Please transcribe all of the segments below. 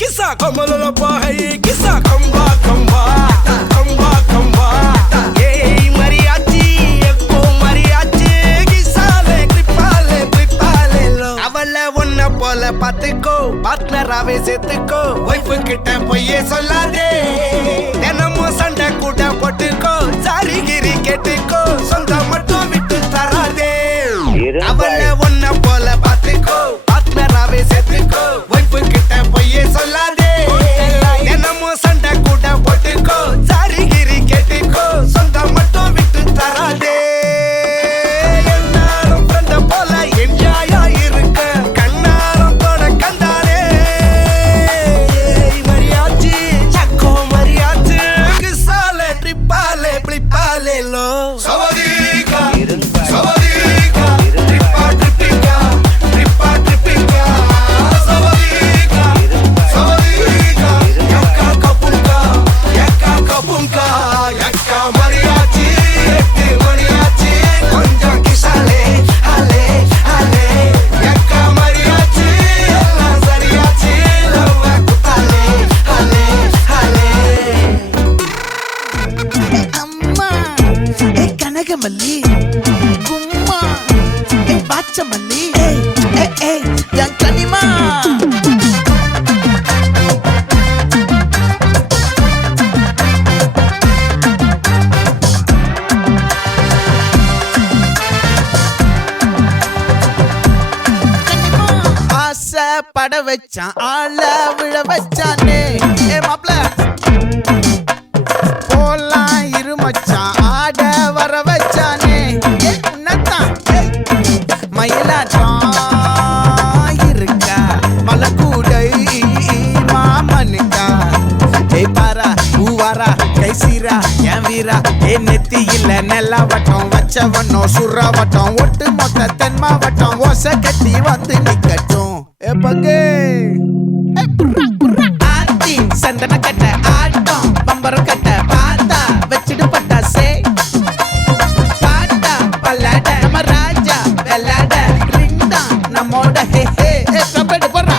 கிசா கமலப்பா high கிசா கம்பா கம்பா கம்பா கம்பா ஏய் mariachi எப்போ mariachi கிசாலே கிரிப்பாலே கிரிப்பாலே low அவளை ஒன்ன போல பாத்துக்கோ பார்ட்னராவே சேர்த்துக்கோ வைஃப் கிட்ட பொய்யே சொல்லாதே தினமும் சண்டை கூட போட்டுக்கோ சாரி கிரி கேட்டுக்கோ சொந்தம் மட்டும் விட்டு தராதே அவளை ஒன்ன போல பாத்துக்கோ பார்ட்னராவே சேர்த்துக்கோ வைஃப் கிட்ட பொய்யே சொல்லாதே தினமும் சண்டை கூட போட்டுக்கோ சாரி கிரி கேட்டுக்கோ சொந்தம் மட்டும் விட்டு தராதே எல்லாரும் ஃப்ரெண்ட போல என்ஜாயா இருக்க கண்ணாரம் தொட கண்டாலே மரியாச்சி சக்கோ மரியாச்சி கிசாலே ட்ரிப்பாலே பிளிப்பாலே லோ சவதிகா சவதிகா ட்ரிப்பா ட்ரிப்பிகா ட்ரிப்பா ட்ரிப்பிகா சவதிகா சவதிகா யக்கா கபுங்கா யக்கா மரியாச்சி எட்டு மணியாச்சி கொஞ்சம் கிசாலே ஹலே ஹலே யக்கா மரியாச்சி எல்லாம் சரியாச்சி லவ்வ குத்தாலே ஹலே ஹலே அம்மா ஏ கனகமல்லி கும்மா ஏ பாச்சமல்லி ஏ என் கனிமா ஆசை பட வச்சான் ஆள விழ வச்சானே ஏ மாப்ள போலாம் இரு மச்சான் ஆட வர வச்சானே ஏ உன்னத்தான் மயிலாட்டம் இருக்கா மலக்கூடை மாமனுக்கா ஏ பாரா பூவாரா கைசீரா என் வீரா ஏ நெத்தி இல்ல நெல்லா வட்டம் வச்சவனோ சுறா வட்டம் ஒட்டு மொத்த தென் மாவட்டம் ஓசை கட்டி வந்து நிக்கட்டும் ஏ பங்கே ஆத்தி சந்தன கட்ட ஆட்டம் பம்பரம் கட்ட பாத்தா வச்சிடு பட்டாசே பாட்டா பல்லாட நம்ம ராஜா வெள்ளாட ரிங் தான் நம்மோட ஹே ஹே கபடி போடுறா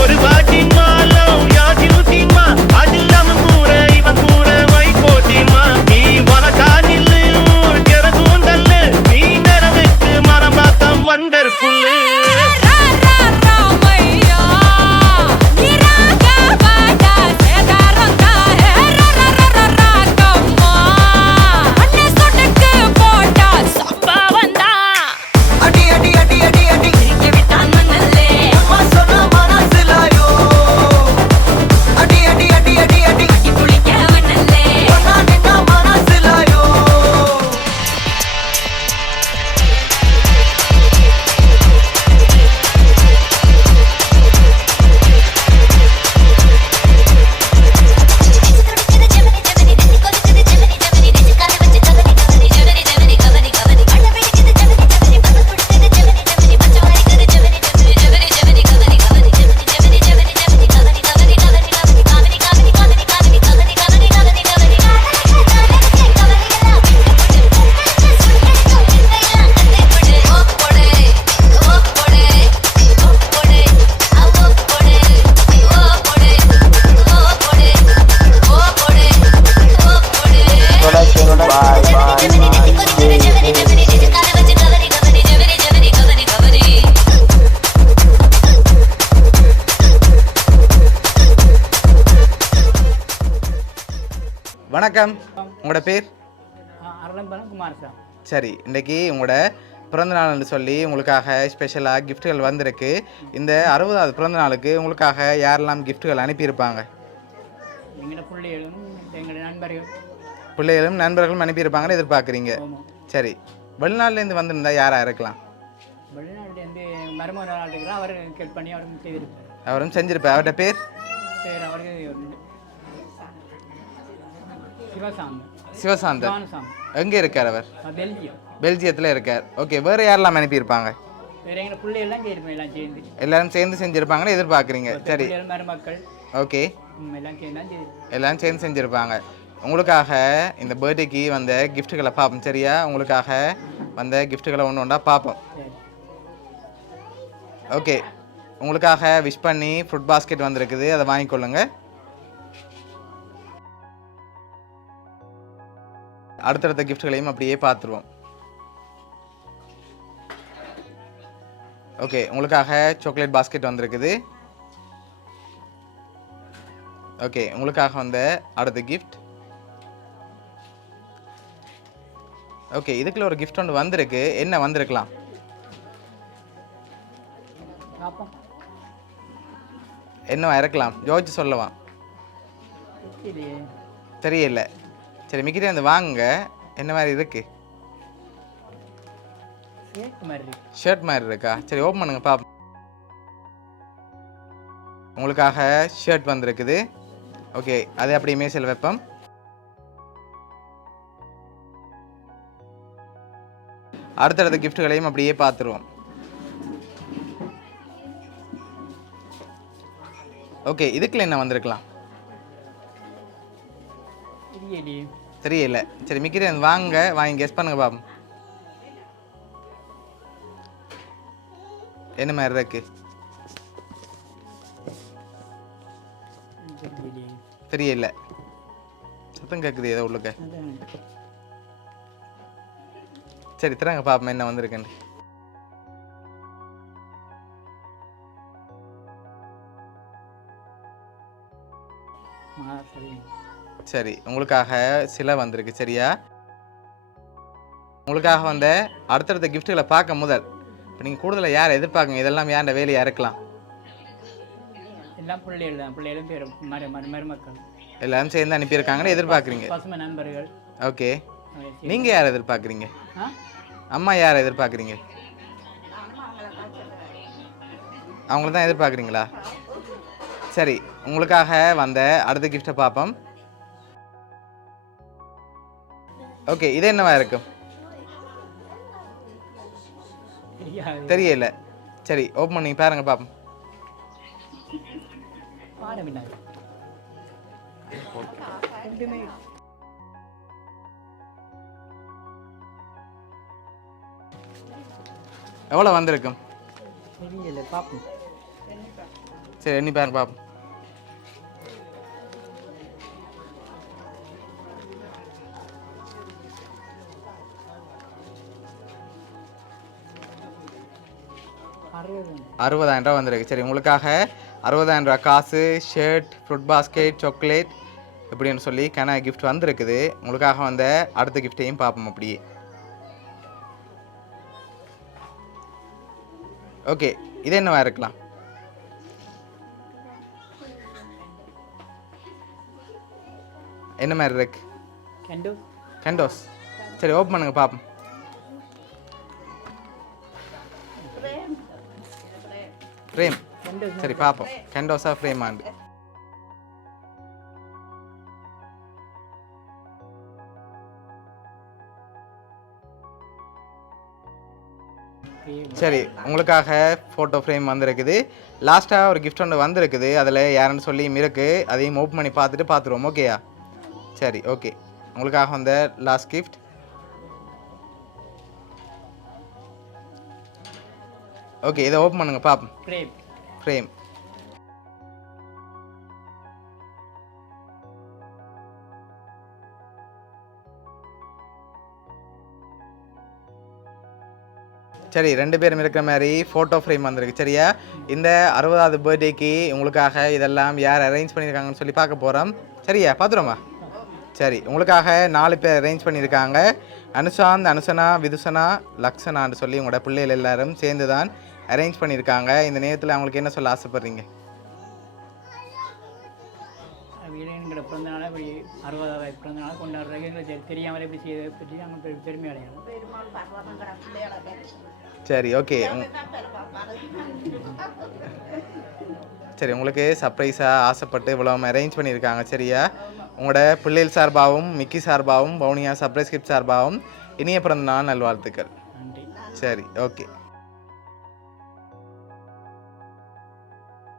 ஒரு வாட்டி மாலம் யாசிமா அது இல்லாம கூட இவன் கூட வை போட்டிமா நீ வளர்க்கா நில்லு ஜெரதும் தள்ளு நீ நிறவுக்கு மரம் பார்த்தா வண்டர்ஃபுல்லு வணக்கம், உங்களோட பேர்? அரளம்பலம் குமாரசாமி. சரி, இன்றைக்கி உங்களோட பிறந்த நாள்னு சொல்லி உங்களுக்காக ஸ்பெஷலாக கிஃப்ட்டுகள் வந்திருக்கு. இந்த 60வது பிறந்த நாளுக்கு உங்களுக்காக யாரெல்லாம் கிஃப்ட்டுகள் அனுப்பியிருப்பாங்க? எங்களோட பிள்ளைகளும் எங்களோட நண்பர்கள் பிள்ளைகளும் நண்பர்களும் அனுப்பியிருப்பாங்கன்னு எதிர்பார்க்குறீங்க. சரி, வெளிநாட்டிலேருந்து வந்திருந்தா யாராக இருக்கலாம்? வெளிநாட்டிலேருந்து மருமக நாள் இருக்கிறார், அவர் ஹெல்ப் பண்ணி அவரும் செய்திருப்பார். அவரும் செஞ்சிருப்பார். அவரோட பேர்? பேர் அவருக்கு சிவசாந்தர். எங்கே இருக்கார் அவர்? பெல்ஜியம். பெல்ஜியத்தில் இருக்கார். ஓகே, வேறு யாரெல்லாம் அனுப்பியிருப்பாங்க? வேறு எங்களை பிள்ளைகள்லாம் செய்திருப்போம், எல்லாம் சேர்ந்து எல்லாரும் சேர்ந்து செஞ்சுருப்பாங்கன்னு எதிர்பார்க்குறீங்க. சரி, மருமக்கள் ஓகே, எல்லாம் சேர்ந்து எல்லாம் சேர்ந்து செஞ்சுருப்பாங்க. உங்களுக்காக இந்த பர்த்டேக்கு வந்த கிஃப்ட்டுகளை பார்ப்போம். சரியா? உங்களுக்காக வந்த கிஃப்ட்டுகளை ஒன்று ஒன்றா பார்ப்போம். ஓகே, உங்களுக்காக விஷ் பண்ணி ஃப்ரூட் பாஸ்கெட் வந்திருக்குது, அதை வாங்கிக்கொள்ளுங்க. அடுத்தடுத்த கிஃப்ட்களையும் அப்படியே பார்த்துருவோம். ஓகே, உங்களுக்காக சாக்லேட் பாஸ்கெட் வந்திருக்குது. ஓகே, உங்களுக்காக வந்த அடுத்த கிஃப்ட். ஓகே, இதுக்குள்ள ஒரு கிஃப்ட் ஒன்று வந்திருக்கு. என்ன வந்திருக்கலாம்? என்னவா இருக்கலாம்? ஜோதிச்சு சொல்லவா? தெரியல. சரி, மிக்கிட்டே வந்து வாங்குங்க. என்ன மாதிரி இருக்கு? ஷர்ட் மாதிரி இருக்கா? சரி, ஓப்பன் பண்ணுங்க பாப்போம். உங்களுக்காக ஷர்ட் வந்திருக்குது. ஓகே, அது அப்படியே மேசையில் வைப்போம். அடுத்தடுத்த கிஃப்ட்டுகளையும் அப்படியே பார்த்துருவோம். ஓகே, இதுக்குள்ள என்ன வந்திருக்கலாம்? தெரியல. சரி, மிக்கிட்டே வந்து வாங்க, வாங்கி கெஸ் பண்ணுங்க பாப்போம். என்ன மாதிரி இருக்கு? தெரியல. சத்தம் கேட்குது ஏதோ உள்ளுக்க. சரி, தராங்க பாப்போம் என்ன வந்திருக்குன்னு. சரி, உங்களுக்காக சிலை வந்திருக்கு. சரியா? உங்களுக்காக வந்த அடுத்தடுத்த கிஃப்ட்டுகளை பார்க்க முதல் இப்போ நீங்கள் கூடுதலாக யாரை எதிர்பார்க்குங்க? இதெல்லாம் யாரோட வேலையாக இருக்கலாம்? எல்லாம் பிள்ளைகள் தான், பிள்ளைகளும் பேர் மருமக்கள் எல்லாரும் சேர்ந்து அனுப்பியிருக்காங்கன்னு எதிர்பார்க்குறீங்க. பசுமை நண்பர்கள். ஓகே, நீங்கள் யாரை எதிர்பார்க்குறீங்க? அம்மா யாரை எதிர்பார்க்குறீங்க? அவங்கள தான் எதிர்பார்க்குறீங்களா? சரி, உங்களுக்காக வந்த அடுத்த கிஃப்ட்டை பார்ப்போம். ஓகே, இது என்னவா இருக்கும்? தெரியல. சரி, ஓப்பன் பண்ணி பாருங்க பாப்போம். எவ்வளோ வந்திருக்கும்? சரி எண்ணி பாருங்க பாப்போம். அறுபது 60,000 ரூபா வந்திருக்கு. சரி உங்களுக்காக 60,000 ரூபா காசு, ஷர்ட், ஃப்ரூட் பாஸ்கெட், சாக்லேட் இப்படின்னு சொல்லி கிஃப்ட் வந்திருக்குது. உங்களுக்காக வந்த அடுத்த கிஃப்டையும் பார்ப்போம் அப்படியே. ஓகே, இது என்னவா இருக்கலாம்? என்ன மாதிரி இருக்கு? கெண்டோஸ். சரி ஓப்பன் பண்ணுங்க பார்ப்போம். ஃப்ரேம். சரி பார்ப்போம் கெண்டோஸா ஃப்ரேம் ஆண்டு. சரி உங்களுக்காக ஃபோட்டோ ஃப்ரேம் வந்திருக்குது. லாஸ்ட்டாக ஒரு கிஃப்ட் ஒன்று வந்திருக்குது. அதில் யாருன்னு சொல்லி இருக்கு, அதையும் ஓப்பன் பண்ணி பார்த்துருவோம். ஓகேயா? சரி ஓகே, உங்களுக்காக வந்த லாஸ்ட் கிஃப்ட். ஓகே, இதை ஓப்பன் பண்ணுங்க பார்ப்போம். ஃப்ரேம். சரி 2 பேரும் இருக்கிற மாதிரி ஃபோட்டோ ஃப்ரேம் வந்திருக்கு. சரியா? இந்த 60வது பர்த்டேக்கு உங்களுக்காக இதெல்லாம் யார் அரேஞ்ச் பண்ணியிருக்காங்கன்னு சொல்லி பார்க்க போகிறோம். சரியா? பார்த்துருமா? சரி உங்களுக்காக 4 பேர் அரேஞ்ச் பண்ணியிருக்காங்க. அனுஷாந்த், அனுசனா, விதுசனா, லக்ஷனான்னு சொல்லி உங்களோட பிள்ளைகள் எல்லாரும் சேர்ந்து தான் அரேஞ்ச் பண்ணியிருக்காங்க. இந்த நேரத்தில் அவங்களுக்கு என்ன சொல்ல ஆசைப்படுறீங்க? எங்களோட பிறந்தநாளை இப்படி 60வது பிறந்தநாளை கொண்டாடுறதுக்கு எங்களுக்கு தெரியாமலே இப்படி செய்யறதை பற்றி நாங்கள் பெருமை அடையணும். சரி ஓகே. சரி உங்களுக்கு சர்ப்ரைஸாக ஆசைப்பட்டு இவ்வளோ அரேஞ்ச் பண்ணியிருக்காங்க. சரியா? உங்களோட பிள்ளைகள் சார்பாகவும், மிக்கி சார்பாகவும், பவுனியா சர்ப்ரைஸ் கிஃப்ட் சார்பாகவும் இனிய பிறந்த நாள் நல்வாழ்த்துக்கள். சரி ஓகே.